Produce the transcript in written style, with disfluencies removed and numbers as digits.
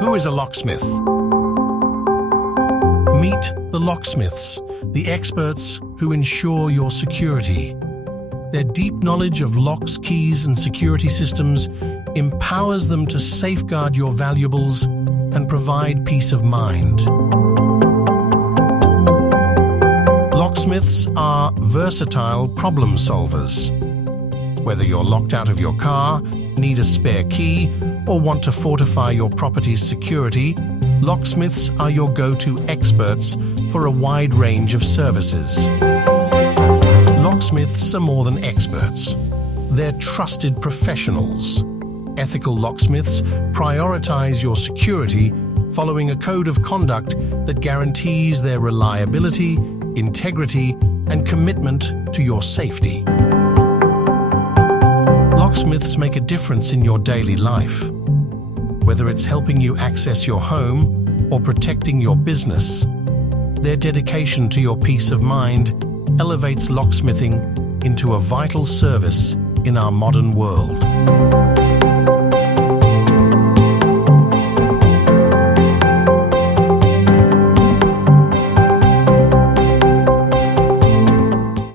Who is a locksmith? Meet the locksmiths, the experts who ensure your security. Their deep knowledge of locks, keys, and security systems empowers them to safeguard your valuables and provide peace of mind. Locksmiths are versatile problem solvers. Whether you're locked out of your car, need a spare key, or want to fortify your property's security, locksmiths are your go-to experts for a wide range of services. Locksmiths are more than experts. They're trusted professionals. Ethical locksmiths prioritize your security, following a code of conduct that guarantees their reliability, integrity, and commitment to your safety. Locksmiths make a difference in your daily life. Whether it's helping you access your home or protecting your business, their dedication to your peace of mind elevates locksmithing into a vital service in our modern world.